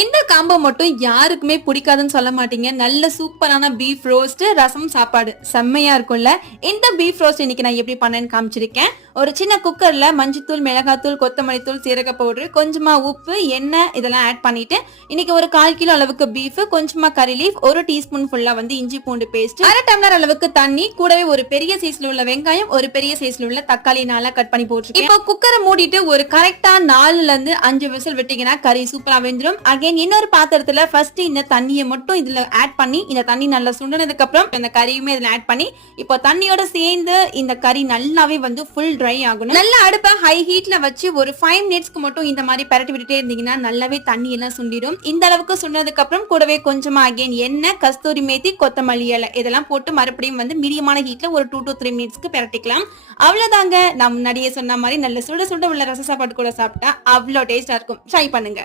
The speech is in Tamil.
இந்த காம்போ மட்டும் யாருக்குமே பிடிக்காதுன்னு சொல்ல மாட்டீங்க. நல்ல சூப்பரான பீஃப் ரோஸ்ட், ரசம், சாப்பாடு செம்மையா இருக்கும்ல. இந்த பீஃப் ரோஸ்ட் இன்னைக்கு நான் எப்படி பண்ணேன்னு காமிச்சிருக்கேன். ஒரு சின்ன குக்கர்ல மஞ்சத்தூள், மிளகாத்தூள், கொத்தமல்லி தூள், சீரக பவுடர், கொஞ்சமா உப்பு, எண்ணெய் இதெல்லாம் ஆட் பண்ணிட்டு இன்னைக்கு ஒரு 1/4 கிலோ அளவுக்கு பீஃப், கொஞ்சமா கறி லீஃப், 1 டீஸ்பூன் ஃபுல்லா வந்து இஞ்சி பூண்டு பேஸ்ட், 1/2 டம்ளர் அளவுக்கு தண்ணி, கூடவே ஒரு பெரிய சைஸ்ல உள்ள வெங்காயம், ஒரு பெரிய சைஸ்ல உள்ள தக்காளி நாளா கட் பண்ணி போட்டுருக்கேன். இப்போ குக்கரை மூடிட்டு ஒரு கரெக்டா 4ல இருந்து 5 விசில் விட்டீங்கன்னா கறி சூப்பரா வெந்துடும். அகைன் இன்னொரு பாத்திரத்துல ஃபர்ஸ்ட் இந்த தண்ணியை மட்டும் இதுல ஆட் பண்ணி, இந்த தண்ணி நல்லா சுண்டனதுக்கு அப்புறம் இந்த கறியுமே இதுல ஆட் பண்ணி, இப்போ தண்ணியோட சேர்ந்து இந்த கறி நல்லாவே வந்து ஃபுல் ட்ரை ஆகணும். நல்லா அடுப்பை ஹை ஹீட்ல வச்சு ஒரு 5 மினிட்ஸ்க்கு மட்டும் இந்த மாதிரி பரட்டி விட்டுட்டே இருந்தீங்கன்னா நல்லாவே தண்ணி எல்லாம் சுண்டிடும். இந்த அளவுக்கு சுண்டதுக்கு அப்புறம் கூடவே கொஞ்சமா அகைன் எண்ணெய், கஸ்தூரி மேத்தி, கொத்தமல்லி இலை இதெல்லாம் போட்டு மறுபடியும் வந்து மீடியமான ஹீட்ல ஒரு 2 to 3 மினிட்ஸ்க்கு பரட்டிக்கலாம். அவ்வளவுதாங்க. நான் முன்னாடியே சொன்ன மாதிரி நல்ல சுட சுட உள்ள ரச சாப்பாடு கூட சாப்பிட்டா அவ்வளோ டேஸ்டா இருக்கும். ட்ரை பண்ணுங்க.